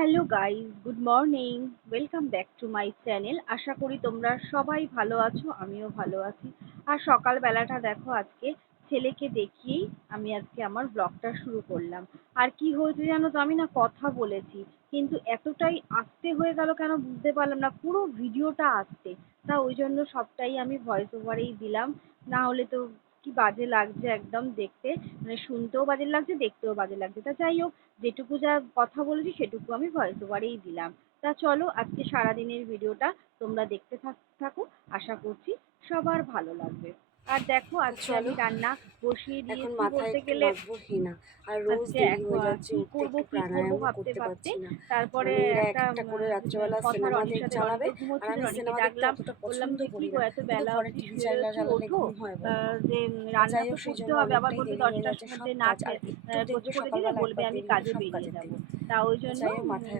Hello guys good morning welcome back to my channel আশা করি তোমরা সবাই ভালো আছো, আমিও ভালো আছি। আর সকালবেলাটা দেখো, আজকে ছেলেকে দেখিয়েই আমি আজকে আমার ব্লগটা শুরু করলাম। আর কি হয়েছে জানো তো, আমি না কথা বলেছি, কিন্তু এতটাই আস্তে হয়ে গেল কেন বুঝতে পারলাম না, পুরো ভিডিওটা আসতে। তা ওই জন্য সবটাই আমি ভয়েস ওভারেই দিলাম। না হলে তো কি বাজে লাগছে একদম দেখতে। মানে শুনতেও বাজে লাগছে, দেখতেও বাজে লাগছে। তা যাই হোক, যেটুকু যা কথা বলেছি সেটুকু আমি ভয়েস ওভারেই দিলাম। তা চলো, আজকে সারাদিনের ভিডিওটা তোমরা দেখতে থাকো। আশা করছি সবার ভালো লাগবে। আর দেখো আজকে আমি চলো। রান্না বসিয়ে এখন দিয়েছি মাথায় বলতে গেলে হেনা আর রোজ দেরি হয়ে যাচ্ছে করব, প্রাণায়াম করতে পারছি না। তারপরে মেয়েরা একটা করে রাত্রেবেলা সিনেমা রনির দেখ সাথে চালাবে আর আমি সিনেমা দেখতে অতটা বললাম পছন্দ করি না। এত বেলা অবধি টিভি চালা চালালে হয় যে রান্না তো করতে হবে আবার বলবে দেরি হয়ে দশটার যাচ্ছে, মধ্যে না কাজ আর খেয়ে- একটু আহ, দেখবে গোছ করে দিলে বলবে আমি কাজে বেরিয়ে যাব। তা ওই জন্য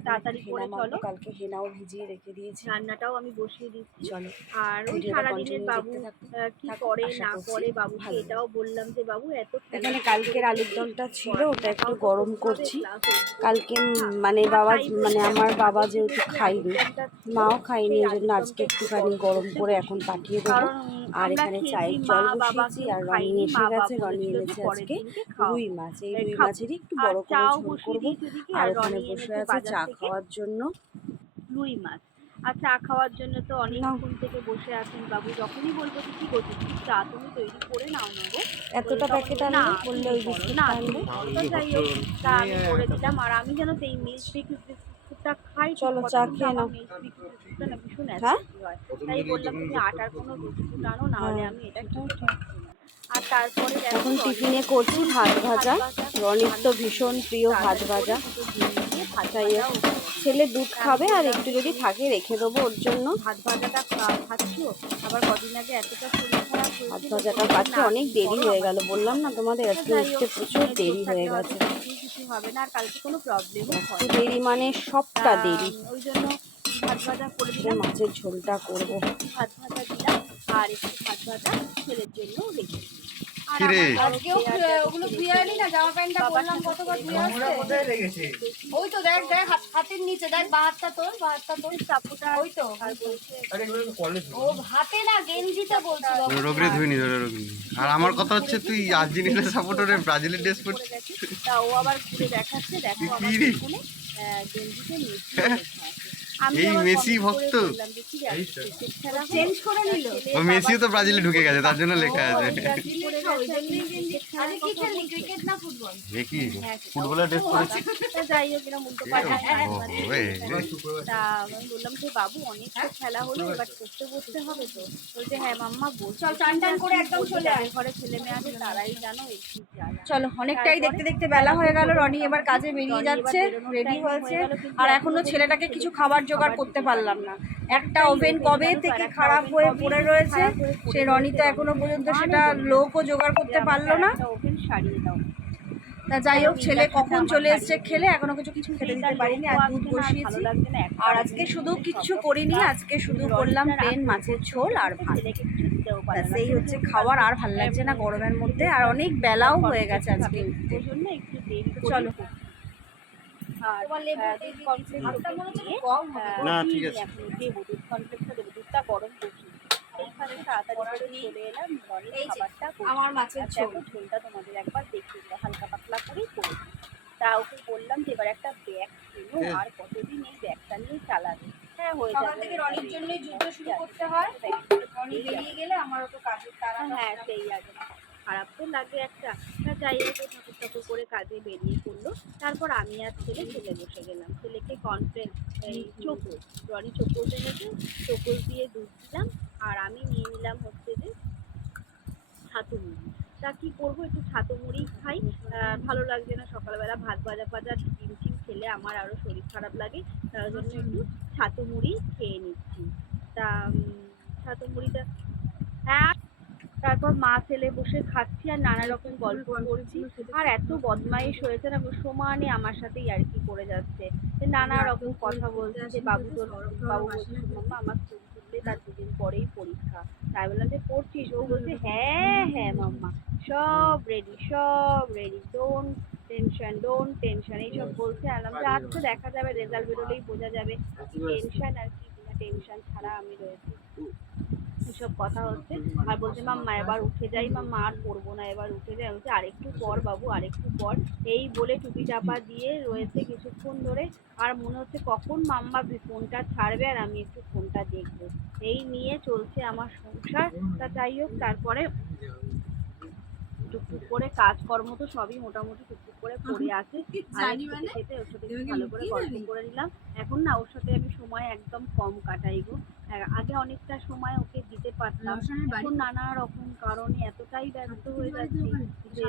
তাড়াতাড়ি করে চলো। কালকে হেনাও ভিজিয়ে রেখে দিয়েছি। রান্নাটাও আমি বসিয়ে দিচ্ছি। চলো আর ওই সারাদিনের বাবু কি করে না করে ভালো এটাও বললাম যে বাবু এত এখানে কালকের করে আলুর দমটা ছিল ওটা একটু গরম করছি। কালকে হ্যাঁ, মানে বাবা মানে আমার বাবা যেহেতু খাইনি মাও খাইনি ওই জন্য আজকে একটুখানি গরম করে এখন পাঠিয়ে দেবো। আর এখানে চায়ের জল বসিয়েছি আর রনি এসে গেছে রনি এনেছে আজকে রুই মাছ। এই এই রুই মাছেরই একটু বড় করে ঝোল করব। আর আর ওখানে বসে আছে চা খাওয়ার জন্য। রুই মাছ। আর চা খাওয়ার জন্য তো অনেকক্ষণ থেকে বসে আছেন বাবু। যখনই বলব যে কি করছ? কি চা তুমি তৈরি করে নাও না গো? এতটা প্যাকেট আনলে না, বললে ওই করো, বিস্কুটটা না করো। তো যাই হোক তা আমি করে দিলাম। আর আমি যেন এই মিল্ক বিস্কুটটা খাই ঠিক চলো, চা খেয়ে নাও। ভীষণ হ্যাঁ? তাই বললাম তুমি আটার কোনো বিস্কুট আনো না হলে হ্যাঁ, আমি এটা খেতে ঠিক। আর তারপরে এখন টিফিনে করছি ভাত ভাজা। রনির তো ভীষণ প্রিয় ভাত ভাজা। ভাজাও ছেলে দুধ খাবে আর একটু যদি থাকে রেখে দেবো ওর জন্য। ভাত ভাজাটা খাচ্ছো? আবার কদিন আগে এতটা শরীর খারাপ ভাত ভাজাটা না, অনেক দেরি হয়ে গেল। বললাম না তোমাদের আজকে উঠতে প্রচুর দেরি হয়ে গেছে। কিছু হবে না আর কালকে কোনো প্রবলেমও একটু না। দেরি মানে সবটা দেরি। ওই জন্য ভাত ভাজা করে মাছের ঝোলটা করব। ভাত ভাজা দিলাম। আর একটু ভাত ভাজা ছেলের জন্য রেখে ওই তো দেখ দেখ হাতের নিচে দেখ তোর ওই তো। ও হাতে না গেঞ্জিতে বলছিল। রোগরে ধুইনি ধরে রোগনি আর আমার কথা হচ্ছে তুই আর্জেন্টিনার সাপোর্টারে ব্রাজিলের ড্রেস করে পরছিস। তা ও আবার ঘুরে দেখাচ্ছে দেখো আমার গেঞ্জিতে এই মেসি ভক্ত? ও মেসিও তো ব্রাজিলে ঢুকে গেছে তার জন্য লেখা আছে। ফুটবলের ড্রেস পরেছে যাই হোক এরকম উল্টো। তা বললাম যে বাবু অনেক খেলা হলো এবার পড়তে বসতে হবে তো। বলছে হ্যাঁ মাম্মা বলছি চান টান করে একদম চলে আয়। ঘরে ছেলে মেয়ে আছে তারাই জানো চলো অনেকটাই দেখতে দেখতে বেলা হয়ে গেল। রনি এবার কাজে বেরিয়ে যাচ্ছে রেডি হয়েছে। আর এখনও ছেলেটাকে কিছু খাবার জোগাড় করতে পারলাম না একটা ওভেন কবে থেকে খারাপ হয়ে পড়ে রয়েছে সে রনি তো এখনও পর্যন্ত সেটা লোকও জোগাড় করতে পারল না তা যাই হোক ছেলে কখন চলে এসছে খেলে এখনও কিছু কিছু খেতে দিতে পারিনি আর দুধ বসিয়েছি আর আজকে শুধু কিচ্ছু করিনি আজকে শুধু করলাম প্লেন মাছের ঝোল আর ভাত। এই হচ্ছে খাবার আর ভালো লাগছে না গরমের মধ্যে আর অনেক বেলাও হয়ে গেছে আজকে চলো। না, ঠিক আছে। দেবো দুধ কমপ্লেক্সটা দেবো দুধটা গরম করছি। এইখানে তাড়াতাড়ি করে চলে এলাম রনির খাবারটা আমার মাছের ঝোল। ঝোলটা তোমাদের একবার দেখিয়ে দিলাম হালকা পাতলা করেই করেছি তা ওকে বললাম যে এবার একটা ব্যাগ কিনো আর কতদিন এই ব্যাগটা নিয়ে চালাবে? হ্যাঁ হয়ে যাবে। থেকে রনির জন্যই যুদ্ধ শুরু করতে হয়। রনি বেরিয়ে গেলে আমার তো কাজের তারা হ্যাঁ সেই আছে খারাপ তো লাগে একটা। তা যাই হোক ঠাকুর ঠাকুর করে কাজে বেরিয়ে পড়ল। তারপর আমি আর ছেলে চলে বসে গেলাম। ছেলেকে কনফ্লেন এই চোকোস রনি চোকোস এনেছে চোকোস দিয়ে দুধ দিলাম, আর আমি নিয়ে নিলাম হচ্ছে যে ছাতু মুড়ি। তা কী করব? একটু ছাতু মুড়ি খাই। ভালো লাগছে না সকালবেলা। ভাত ভাজা ভাজা, ডিম টিম খেলে আমার আরও শরীর খারাপ লাগে। তার জন্য একটু ছাতু মুড়ি খেয়ে নিচ্ছি। তা ছাতু মুড়িটা হ্যাঁ তারপর মা ছেলে বসে খাচ্ছি আর নানা রকম গল্প করছি। আর এত বদমাইশ হয়েছে না সমানে আমার সাথেই আর কি করে যাচ্ছে। যে নানা রকম কথা বলছে যে বাবু তোর বাবু বলছে মাম্মা আমার স্কুল খুললে তার দুদিন পরেই পরীক্ষা। তাই বললাম যে পড়ছিস? ও বলছে হ্যাঁ হ্যাঁ মাম্মা। সব রেডি সব ready don't tension don't tension এইসব বলছে। আলাম যে আজকে দেখা যাবে রেজাল্ট বেরোলেই বোঝা যাবে। টেনশন আর কি টেনশন ছাড়া আমি রয়েছি। এসব কথা হচ্ছে। আর বলছে, মা মা, এবার উঠে যাই। মা আর পড়ব না, এবার উঠে যাই। বলছে, আরেকটু পর বাবু, আরেকটু পর। এই বলে টুপি চাপা দিয়ে রয়েছে কিছুক্ষণ ধরে। আর মনে হচ্ছে, কখন মাম্মা ফোনটা ছাড়বে আর আমি একটু ফোনটা দেখব? এই নিয়ে চলছে আমার সংসার। তা যাই হোক, তারপরে টুকটুক করে কাজকর্ম তো সবই মোটামুটি টুকটুক করে পড়ে আছে। খেতে ওর সাথে ভালো করে গল্প করে নিলাম। এখন না ওর সাথে আমি সময় একদম কম কাটাই গো। আগে অনেকটা সময় ওকে দিতে পারতাম। এখন নানা রকম কারণে এতটাই ব্যস্ত হয়ে যাচ্ছি যে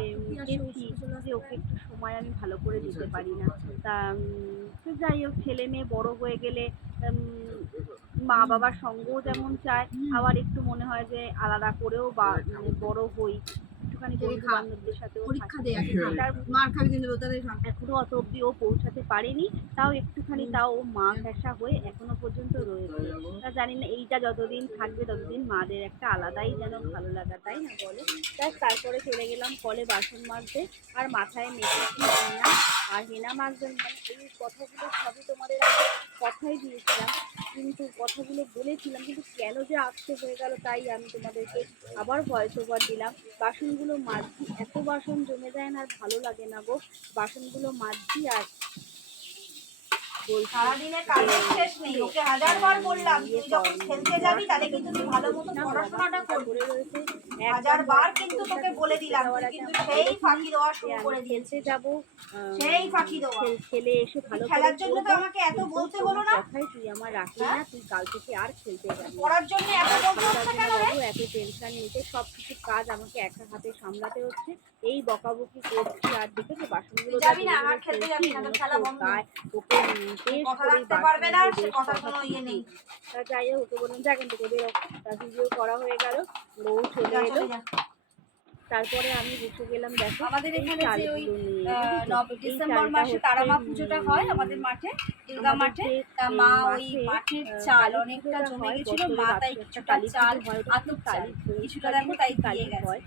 দেখছি যে ওকে একটু সময় আমি ভালো করে দিতে পারি না। তা যাই হোক ছেলে মেয়ে বড় হয়ে গেলে মা বাবার সঙ্গও যেমন চায় আবার একটু মনে হয় যে আলাদা করেও বা মানে বড় হই। একটুখানি পরীক্ষা মার খাবি কিন্তু এখনও অত অব্দি ও পৌঁছাতে পারেনি। তাও একটুখানি তাও ও মা ফ্যাসা হয়ে এখনও পর্যন্ত রয়েছে তা জানি না এইটা যতদিন থাকবে ততদিন মাদের একটা আলাদাই যেন ভালো লাগা তাই না বলো? ব্যাস তারপরে চলে গেলাম কলে বাসন মাজতে। আর মাথায় মেখেছি হেনা আর হেনা মাজবেন মানে এই কথাগুলো সবই তোমাদের কথাই দিয়েছিলাম, কিন্তু কথাগুলো বলেছিলাম, কিন্তু কেন যে আসতে হয়ে গেল তাই আমি তোমাদেরকে আবার ভয়েস ওভার দিলাম। বাসনগুলো মাজছি এত বাসন জমে যায় না আর ভালো লাগে না গো। বাসনগুলো মাজছি আর বলছি সারাদিনে কাজের শেষ নেই। ওকে হাজারবার বললাম তুই যখন খেলতে যাবি তাহলে কিন্তু তুই ভালো মতো পড়াশোনাটা করবি। করে রয়েছে হাজারবার কিন্তু তোকে বলে দিলাম কিন্তু সেই ফাঁকি দেওয়া শুরু করে খেলতে যাব সেই ফাঁকি দেওয়া। খেলে এসে ভালো খেলার জন্য তো আমাকে এত বলতে বলো না। তুই আমার রাখলি না তুই কাল থেকে আর খেলতে যাবি পড়ার জন্য এত বলতে হচ্ছে কেন রে? এত টেনশন নিতে সব কিছু কাজ আমাকে একা হাতে সামলাতে হচ্ছে। এই বকাবকি করছি আর দেখেছ বাসনগুলো যাবি না, আর খেলতে যাবি না, খেলা বন্ধ। ওকে কথা রাখতে পারবে না সে কথা কোনো ইয়ে নেই। তা যাই হোক ওকে বললাম যা কিন্তু বেরো। তা ভিডিও করা হয়ে গেল ও চলে এলো। তারপরে আমি বসে গেলাম দেখো আমাদের এখানে যে ওই? ডিসেম্বর মাসে তারা মা পুজোটা হয় আমাদের মাঠে দুর্গা মাঠে। তা মা ওই মাঠের চাল অনেকটা জমে গেছিল মা তাই কিছুটা চাল হয়, আতপ চাল কিছুটা দেখো তাই কালী দিয়ে গেছে। হয়।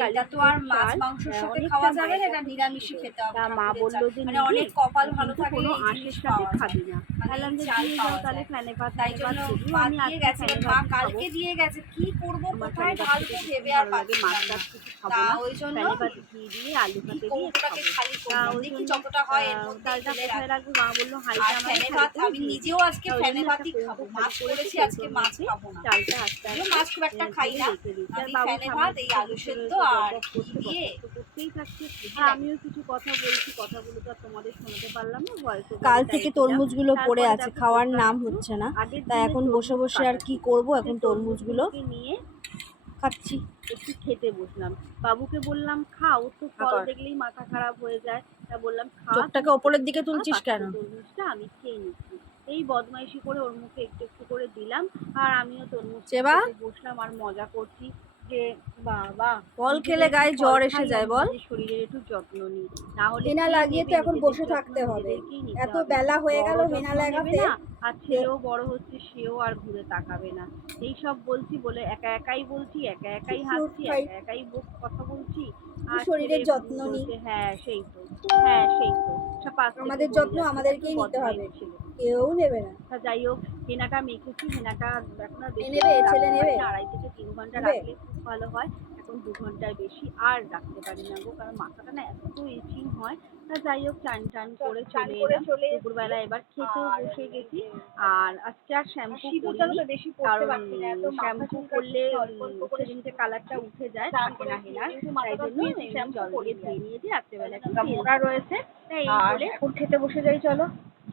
এটা তো আর মাছ মাংসের সাথে খাওয়া যাবে না? মায়ের এটা নিরামিষই খেতে হবে মা বলল যে মানে অনেক কপাল ভালো থাকে থাকলে কোনো এই আঁশের সাথে খাবি না। যে দিয়ে পাওয়া তাহলে ফ্যানে ভাত তাই জন্য মা আমি দিয়ে গেছে মা কালকে দিয়ে গেছে। কি করব কোথায় ঢালবো ভেবে আর ভালো লাগে, মাছ না। টাছ কিছু খাব তা ওই জন্য ঘি দিয়ে আলু কি দিয়ে কৌটোটাকে খালি তা দেখি যতটা হয় এর মধ্যে চালটা কোথায় রাখব। রাখব? মা বলল হাঁড়িটা ফ্যানে ভাত আমি নিজেও আজকে ফ্যানে ভাতই খাব। মাছ করেছি আজকে মাছ খাব না। আস্তে আস্তে মাছ খুব একটা খাই না। আমি ফ্যানে ভাত এই আলু সেদ্ধ আর ঘি দিয়ে করতেই থাকছে। আমিও কিছু কথা বলছি কথাগুলো তো আর তোমাদের শোনাতে পারলাম না ভয়েস কাল থেকে তরমুজগুলো পড়ে আছে খাওয়ার নাম হচ্ছে না। তাই এখন বসে বসে আর কি করব? এখন তরমুজগুলো নিয়ে খাচ্ছি। একটু খেতে বসলাম। বাবুকে বললাম খাও তো ফল। দেখলেই মাথা খারাপ হয়ে যায়। তা বললাম খা চোখটাকে ওপরের দিকে তুলছিস কেন? তরমুজটা আমি খেয়ে নিচ্ছি। এই বদমাইশি করে ওর মুখে একটু একটু করে দিলাম আর আমিও তরমুজ? বসলাম আর মজা করছি। যে বাবা ফল খেলে গায়ে জ্বর এসে যায়, বল? শরীরের একটু যত্ন না হেনা লাগিয়ে তো এখন বসে থাকতে হবে। এত বেলা হয়ে গেল হেনা লাগাতে আর ছেলেও বড় হচ্ছে সেও আর ঘুরে তাকাবে না এই সব বলছি বলে একা একাই বলছি একা একাই হাসছি একা একাই কথা বলছি আর শরীরের যত্ন নিই। হ্যাঁ সেই তো হ্যাঁ সেই তো আমাদের যত্ন আমাদেরকেই নিতে হবে। কেউ নেবে না। তা যাই হোক হেনাটা মেখেছি হেনাটা এখন আর বেশি নেবে, ছেলে নেবে? আড়াই থেকে তিন ঘণ্টা রাখলে খুব ভালো হয় এখন দু ঘণ্টার বেশি আর রাখতে পারি না গো কারণ মাথাটা না এত ইচিং হয়। তা যাই হোক চান টান করে চলে এলাম। দুপুরবেলা এবার খেতেও বসে গেছি আর আজকে আর শ্যাম্পু করিনি কারণ শ্যাম্পু করলে সেদিনকে কালারটা উঠে যায় থাকে না হেনার তাই জন্য শ্যাম্পু জল দিয়ে ধুয়ে নিয়েছি রাত্রেবেলা একটু মোড়া রয়েছে তাই এই বলে খেতে বসে যাই চলো।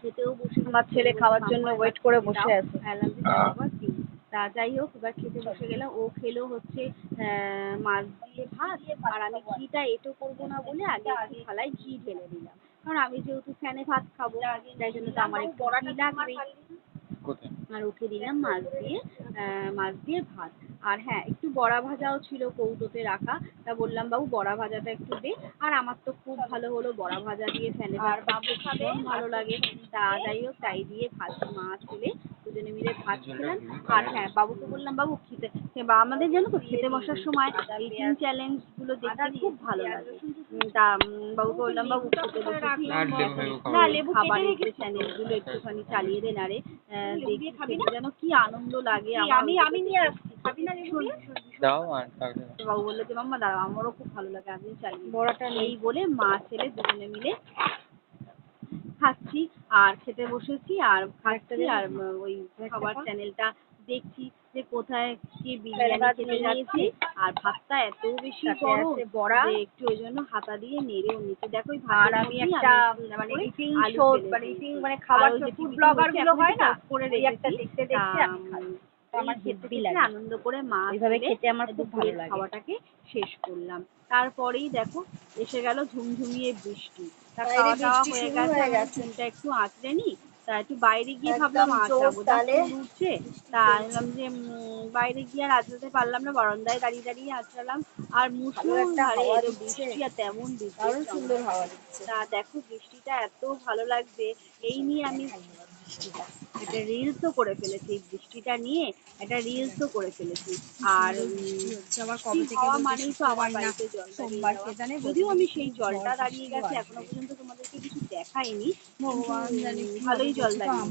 খেতেও বসে আমার ছেলে খাওয়ার জন্য ওয়েট করে বসে আছে। আলাম যে যাও বাবা কি? তা যাই হোক এবার খেতে বসে গেলাম। ও খেলো হচ্ছে আহ, মাছ দিয়ে ভাত আর আমি ঘিটা এঁটো করব না বলে আগে একটু থালায় ঘি ঢেলে দিলাম। কারণ আমি যেহেতু ফ্যানে ভাত খাব তাই জন্য তো আমার একটু ঘি লাগবেই। উঠিয়ে দিলাম মাছ দিয়ে আহ, মাছ দিয়ে ভাত। আর হ্যাঁ একটু বড়া ভাজাও ছিল কৌটোতে রাখা। তা বললাম বাবু বড়া ভাজাটা একটু দে। আর আমার তো খুব ভালো হলো বড়া ভাজা দিয়ে ফেলে আর বাবু খাবে? ভালো লাগে। তা যাই হোক তাই দিয়ে ভাত মা ছেলে দুজনে মিলে ভাত খেলাম। আর হ্যাঁ বাবুকে বললাম বাবু খেতে বা আমাদের জানো তো খেতে বসার সময় ইটিং চ্যালেঞ্জগুলো দেখতে খুব ভালো লাগে। তা বাবুকে বললাম বাবু খেতে বসেছি লেবু। না লেবু খাবারের যে চ্যানেলগুলো একটুখানি চালিয়ে দেন আরে আহ, দেখি খেতে যেন কি আনন্দ লাগে আমি আমি নিয়ে আসছি। খাবি না দাও আর কাউকে তো বাবু বলল যে মাম্মা দাঁড়াও আমারও খুব ভালো লাগে আমি চালিয়ে বড়াটা এই বলে মা ছেলে দুজনে মিলে খাচ্ছি আর খেতে বসেছি আর খাচ্ছি আর ওই খাবার চ্যানেলটা দেখছি যে কোথায় কি বিরিয়ানি খেতে যাচ্ছি আর ভাতটা এত বেশি গরম যে একটু ওই জন্য হাতা দিয়ে নেড়েও নিচে। দেখো আর আমি একটা মানে আলু show মানে eating মানে খাবার ফুড ব্লগারগুলো হয় না? করে একটা রেখেছি। দেখতে দেখতে আমি খাই। তো এই আমার খেতে হেব্বি লাগে। আনন্দ করে মা এইভাবে খেতে আমার খুব ভালো লাগে। খাওয়াটাকে শেষ করলাম। তারপরেই দেখো এসে গেল ঝুমঝুমিয়ে বৃষ্টি। খাওয়া দাওয়া হয়ে গেছে একটু আঁচড়ে নি। তা একটু বাইরে গিয়ে ভাবলাম আঁচড়াবো যা উঠছে। তা ভাবলাম যে বাইরে গিয়ে আর আঁচড়াতে পারলাম না বারান্দায় দাঁড়িয়ে দাঁড়িয়ে আঁচড়ালাম আর একটা ধারে এলো। বৃষ্টি আর তেমন বৃষ্টি সুন্দর হাওয়া দিচ্ছে। তা দেখো বৃষ্টিটা এত ভালো লাগছে এই নিয়ে আমি একটা রিলসও করে ফেলেছি বৃষ্টিটা নিয়ে একটা রিলসও করে ফেলেছি। আর হচ্ছে বৃষ্টি হওয়া মানেই তো আমার বাড়িতে সোমবার। জানে যদিও আমি সেই জলটা দাঁড়িয়ে গেছে এখনও পর্যন্ত তোমাদেরকে কিছু দেখাইনি ভালোই জল দাঁড়িয়ে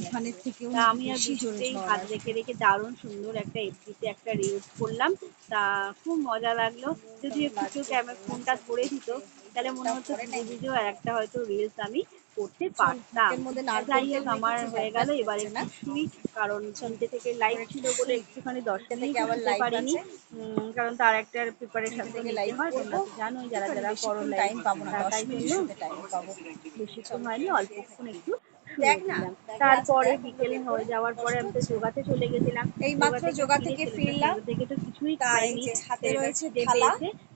আমি আর বৃষ্টিতেই হাত রেখে রেখে দারুণ সুন্দর একটা এফবিতে একটা রিলস করলাম। তা খুব মজা লাগল। যদি একটু ক্যামেরা ফোনটা ধরে দিত তাহলে মনে ভিডিও আর একটা হয়তো রিলস আমি করতে পারতাম। এর যাই হোক আমার হয়ে গেল এবার না? একটু শুই কারণ তিনটে থেকে লাইভ ছিল বলে একটুখানি দশ থেকে আবার পারিনি। কারণ তার একটা প্রিপারেশন থেকে নিতে হয় তোমরা। তো জানোই যারা যারা করো টাইম লাইভ পাবো না তাই জন্য পাবো। বেশিক্ষণ হয়নি অল্পক্ষণ একটু দেখ দেখ তারপরে বিকেলে হয়ে যাওয়ার পরে আমি তো যোগাতে চলে গেছিলাম। এই মাত্র যোগা থেকে ফিরলাম। থেকে তো কিছুই খাইনি হাতে রয়েছে থালা,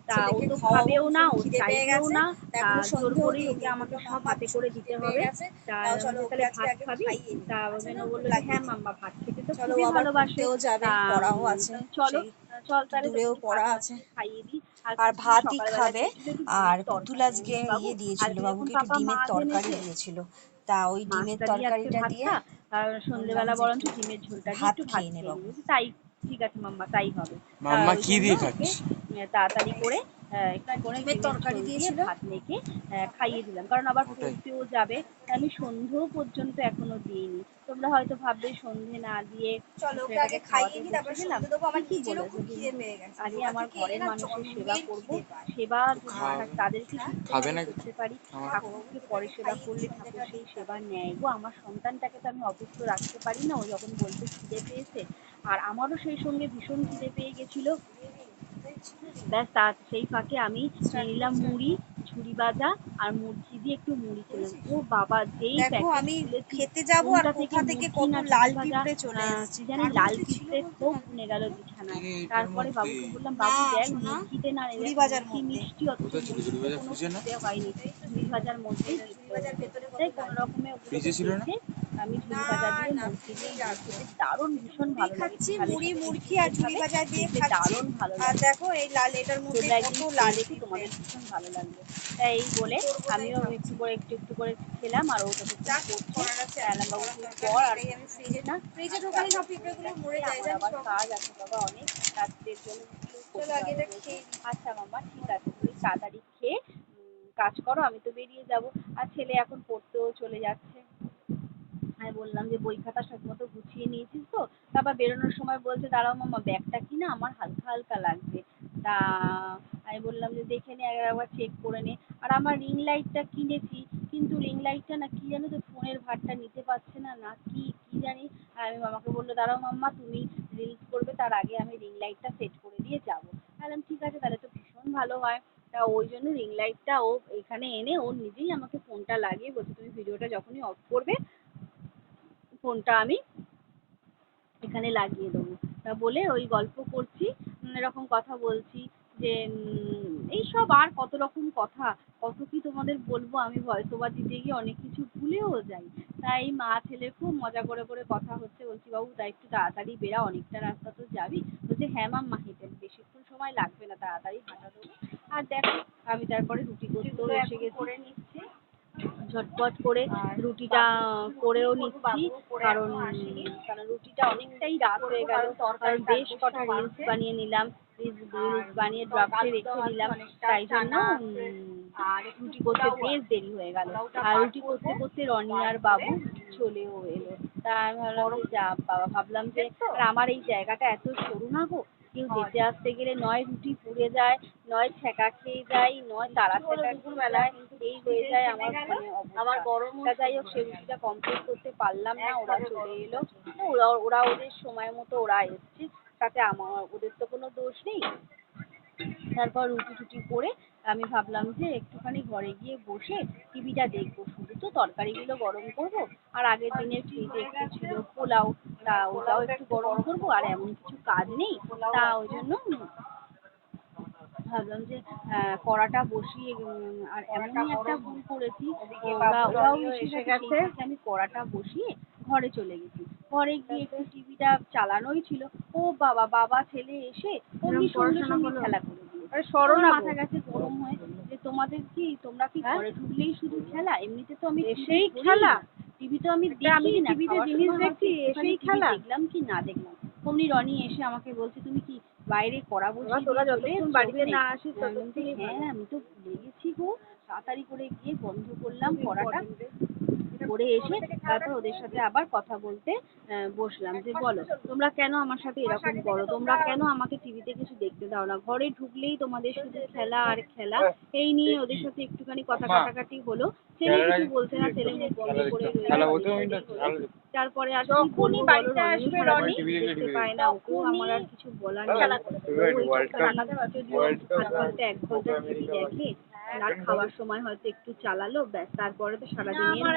তা ও তো খাবেও না ও চাইবেও না। তা তা জোর সন্ধেও ওকে আমাকে সব হাতে করে দিতে হবে। তা চলো তাহলে ভাত খাবি? তা ও জন্য ভোক বলল হ্যাঁ মাম্মা ভাত খেতে তো খুবই ভালোবাসে। পড়তেও যাবে, তা, পড়াও উম, আছে, চলো চল তাহলে দূরেও পড়া আছে। খাইয়ে দিই। আর ভাতই খাবে আর পুতুল আজকে ইয়ে দিয়েছিল বাবুকে একটু ডিমের তরকারি দিয়েছিল তা ওই ডিমের তরকারিটা দিয়ে আর সন্ধ্যেবেলা বরঞ্চ ডিমের ঝোলটা একটু ভাত খেয়ে। নিবি। তাই ঠিক আছে মাম্মা তাই হবে। মাম্মা কি দিয়ে খাচ্ছিস? তাড়াতাড়ি করে আহ, একটু করে ডিমের ডিমের তরকারি দিয়েছিল। ভাত মেখে খাইয়ে দিলাম। কারণ আবার পড়তেও যাবে। আমি সন্ধ্যেও পর্যন্ত এখনও দিইনি। তোমরা হয়তো ভাববে সন্ধে না দিয়ে চলো আগে খাইয়ে নি তারপর সন্ধে দেবো আমার নিজেরও খুব খিদে পেয়ে গেছে। আগে আমার ঘরের মানুষের সেবা করব। সেবা খাওয়াবে। তাদেরকে খাবে না করতে পারি? ঠাকুরকে পরে সেবা করলে ঠাকুর সেই সেবা নেয়। গো আমার সন্তানটাকে তো আমি অভুক্ত রাখতে পারি না ও যখন বলতে খিদে পেয়েছে আর আমারও সেই সঙ্গে ভীষণ খিদে পেয়ে গেছিল। ব্যাস তার সেই ফাঁকে আমি নিলাম মুড়ি ঝুড়ি ভাজা আর মুরগি দিয়ে একটু মুড়ি খেলাম। ও বাবা যেই দেখো আমি খেতে যাব আর কোথা থেকে কত লাল পিঁপড়ে চলে আহ, এসেছে। জানি লাল পিঁপড়ে খুব গুনে গেল বিছানায় তারপরে বাবুকে বললাম বাবু না, দেখ মুরগিতে না রে মধ্যে। মিষ্টি মুরগিতে ভাজার? কোনো ফ্রিজে না? হয়নি। ঝুড়ি ভাজার মধ্যেই ঝুড়ি ভাজার ভেতরে কোনো রকমে ফ্রিজে ছিল না? আমি ঝুড়ি ভাজা দিয়ে মুরগি দিয়ে। দারুণ ভীষণ ভালো খাচ্ছি মুড়ি মুরগি আর ঝুড়ি ভাজা দিয়ে দারুণ ভালো আর দেখো এই লাল এটার মধ্যে কত লাল পিঁপড়ে তোমাদের ভীষণ ভালো লাগবে তাই এই বলে আমিও একটু করে একটু একটু করে খেলাম আর ওটা তো করছে। বাবু নেই, আর আমি ফ্রিজে না ফ্রিজে ঢোকালে সব পিঁপড়েগুলো মরে যায় আবার কাজ আছে বাবা অনেক রাত্রের জন্য চলো আগে এটা খেয়ে আচ্ছা মামা ঠিক আছে তুমি তাড়াতাড়ি খেয়ে কাজ করো আমি তো বেরিয়ে যাব। আর ছেলে এখন পড়তেও চলে যাচ্ছে। আমি বললাম যে বই খাতা ঠিক মতো গুছিয়ে নিয়েছিস তো। তারপর বেরোনোর সময় বলছে, দাঁড়াও মামা ব্যাগটা কি না আমার হালকা হালকা লাগছে। তা আমি বললাম যে, দেখে নে, একবার চেক করে নে। আর আমার রিং লাইটটা কিনেছি, কিন্তু রিং লাইটটা না কি জানো তো, ফোনের ভারটা নিতে পারছে না না কি কি জানি। আমি মামাকে বলল, দাঁড়াও মাম্মা, তুমি রিলস করবে, তার আগে আমি রিং লাইটটা সেট করে দিয়ে যাব। বললাম, ঠিক আছে, তাহলে তো ভীষণ ভালো হয়। তা ওই জন্য রিং লাইটটা ও এখানে এনে ও নিজেই আমাকে ফোনটা লাগিয়ে বলছে, তুমি ভিডিওটা যখনই অফ করবে ফোনটা আমি এখানে লাগিয়ে দেবো। তা বলে ওই গল্প করছি এরকম কথা বলছি যে এইসব আর কত রকম কথা কত কি তোমাদের বলব আমি ভয়েস ওভার দিতে গিয়ে অনেক কিছু ভুলেও যাই। তাই মা ছেলে খুব মজা করে করে কথা হচ্ছে বলছি বাবু তাই একটু তাড়াতাড়ি বেরা অনেকটা রাস্তা তো যাবি? বলছে হ্যাঁ মাম্মা হেঁটে বেশিক্ষণ সময় লাগবে না তাড়াতাড়ি হাঁটা দেবো আর দেখো আমি তারপরে রুটি করতেও এসে গেছি। ঝটপট করে রুটিটা করেও নিচ্ছি। কারণ রুটিটা অনেকটাই রাত হয়ে গেল। কারণ বেশ কটা রিলস বানিয়ে নিলাম। রিলস বানিয়ে ড্রপে রেখে দিলাম। তাই জন্য রুটি করতে বেশ দেরি হয়ে গেল। আর রুটি করতে করতে রনি আর বাবু চলেও এলো। তা আমি ভাবলাম যা বাবা, ভাবলাম যে, আর আমার এই জায়গাটা এত সরু না গো? কেউ যেতে আসতে গেলে নয় রুটি পুড়ে যায় নয় ছ্যাঁকা খেয়ে যায় নয় তারা যায় এই হয়ে যায় আমার আমার গরমটা যাই হোক সে রুটিটা কমপ্লিট করতে পারলাম না ওরা চলে এলো। ওরা ওরা ওদের সময় মতো ওরা এসছে। তাতে আমার ওদের তো কোনো দোষ নেই। তারপর রুটি টুটি করে আমি ভাবলাম যে একটুখানি ঘরে গিয়ে বসে টিভিটা দেখব। শুধু তো তরকারিগুলো গরম করব আর আগের দিনের ফ্রিজে একটু ছিল পোলাও। তা ওটাও একটু গরম করব আর এমন কিছু কাজ নেই। তা ওই জন্য ভাবলাম যে আহ, কড়াটা বসিয়ে উম, আর এমনই একটা ভুল করেছি আমি কড়াটা বসিয়ে ঘরে চলে গেছি। ঘরে গিয়ে একটু টিভিটা চালানোই ছিল। ও বাবা বাবা ছেলে এসে অমনি সঙ্গে সঙ্গে খেলা করে আমার মাথা গেছে তোমাদের কি তোমরা কি ঘরে ঢুকলেই শুধু খেলা? এমনিতে তো আমি এসেই খেলা। টিভি তো আমি দেখি না টিভিতে জিনিস দেখছি এসেই খেলা। দেখলাম কি না দেখলাম। অমনি রনি এসে আমাকে বলছে তুমি কি বাইরে করা বসে তোরা যতক্ষণ বাড়িতে না আসিস ততক্ষণ হ্যাঁ আমি তো লেগেছি গো। তাড়াতাড়ি করে গিয়ে বন্ধ করলাম কড়াটা। করে এসে তারপর ওদের সাথে আবার কথা বলতে আহ, বসলাম যে বলো তোমরা কেন আমার সাথে এরকম করো? তোমরা কেন আমাকে টিভিতে কিছু দেখতে দাও না? ঘরে ঢুকলেই তোমাদের শুধু খেলা আর খেলা। এই নিয়ে ওদের সাথে একটুখানি কথা কাটাকাটি হলো। ছেলে কিছু বলছে না ছেলে মুখ বন্ধ করে রয়েছে তারপরে আর কি বলব সারাদিন টিভি দেখলে দেখতে পায় না ওকেও আমার আর কিছু বলার নেই। যদিও আধ ঘণ্টা এক ঘণ্টা টিভি দেখে আর খাওয়ার সময় হয়তো একটু চালালো ব্যাস তারপরে তো সারাদিনের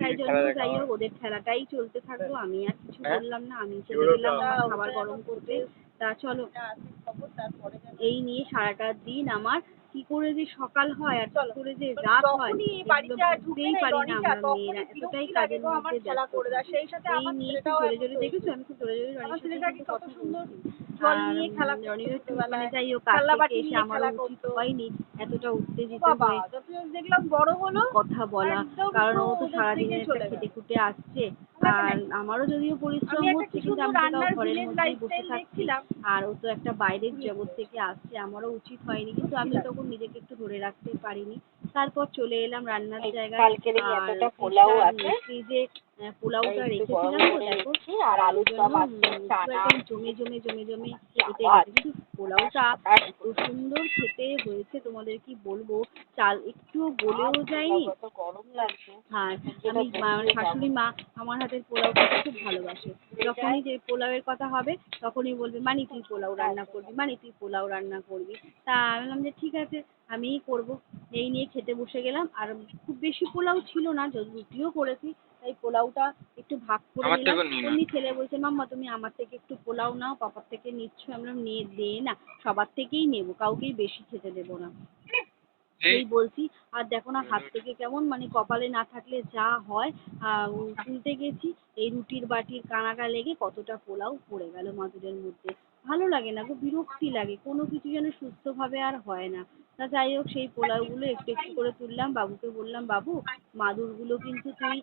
তাই জন্য যাই হোক ওদের খেলাটাই চলতে থাকল আমি আর কিছু হ্যাঁ? বললাম না আমি চলে গেলাম খাবার গরম করতে তা চলো এই নিয়ে সারাটা দিন আমার। কি করে যে সকাল হয় আর কি করে যে রাত হয় এগুলো বুঝতেই পারি না আমরা মেয়েরা। এতটাই কাজের মধ্যে ব্যস্ত থাকি। এই নিয়ে খুব জোরে জোরে দেখেছ আমি খুব জোরে জোরে রনির সাথে কথা বলছি আর মানে যাই হোক এসে আমারও উচিত হয়নি এতটা উত্তেজিত হয়ে দেখলাম বড় হলো কথা বলা কারণ ও তো সারাদিনের একটা খেটে খুটে আসছে। আর আমারও যদিও পরিশ্রম হচ্ছে কিন্তু আমি তো ঘরের মধ্যেই বসে থাকছি। আর ও তো একটা বাইরের জগৎ থেকে আসছে আমারও উচিত হয়নি কিন্তু আমি তখন নিজেকে একটু ধরে রাখতে পারিনি। তারপর চলে এলাম রান্নার জায়গায়। আর ফ্রিজে পোলাওটা রেখেছিলাম তো দেখো জমে জমে জমে জমে গেছে। কিন্তু পোলাওটা এত সুন্দর খেতে হয়েছে তোমাদের কি বলব? চাল একটুও গলেও যায়নি। আর আমি শাশুড়ি মা আমার হাতের পোলাও খেতে খুব ভালোবাসে। যখনই যে পোলাওয়ের কথা হবে তখনই বলবে মানি তুই পোলাও রান্না করবি মানি তুই পোলাও রান্না করবি। তা আমি বললাম যে ঠিক আছে আমিই করব। এই নিয়ে খেতে বসে গেলাম। আর খুব বেশি পোলাও ছিল না রুটিও করেছি। তাই পোলাওটা একটু ভাগ করে নিলাম। এমনি ছেলে বলছে মাম্মা তুমি আমার থেকে একটু পোলাও নাও পাপার থেকে নিচ্ছ। আমি বললাম নিয়ে দে না সবার থেকেই নেব কাউকেই বেশি খেতে দেবো না। এই বলছি। আর দেখো না হাত থেকে কেমন মানে কপালে না থাকলে যা হয় আহ, উম, তুলতে গেছি এই রুটির বাটির কানাটা লেগে কতটা পোলাও পড়ে গেল মাদুরের মধ্যে। ভালো লাগে না গো বিরক্তি লাগে। কোনো কিছু যেন সুস্থভাবে আর হয় না। তা যাই হোক, সেই পোলাওগুলো একটু একটু করে তুললাম, বাবুকে বললাম, বাবু, মাদুরগুলো কিন্তু তুই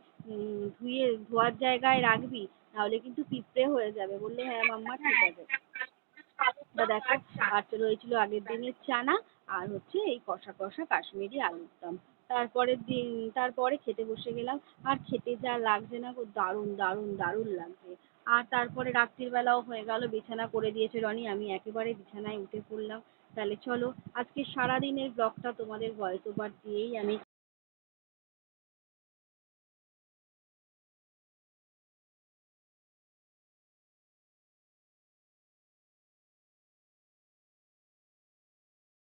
ধুয়ে, ধোয়ার জায়গায় রাখবি, নাহলে কিন্তু পিঁপড়ে হয়ে যাবে। বলল হ্যাঁ মাম্মা, ঠিক আছে। তা দেখো, আর তো রয়েছিল আগের দিনের চানা, আর হচ্ছে এই কষা কষা কাশ্মীরি আলুর দম তারপরের দিন, তারপরে খেতে বসে গেলাম। আর খেতে যা লাগছে না গো দারুণ দারুণ দারুণ লাগছে। আর তারপরে রাত্রির বেলাও হয়ে গেল, বিছানা করে দিয়েছে রনি। আমি একেবারে বিছানায় উঠে পড়লাম। তাহলে চলো, আজকে সারাদিনের ব্লগটা তোমাদের ভয়েস ওভার দিয়েই আমি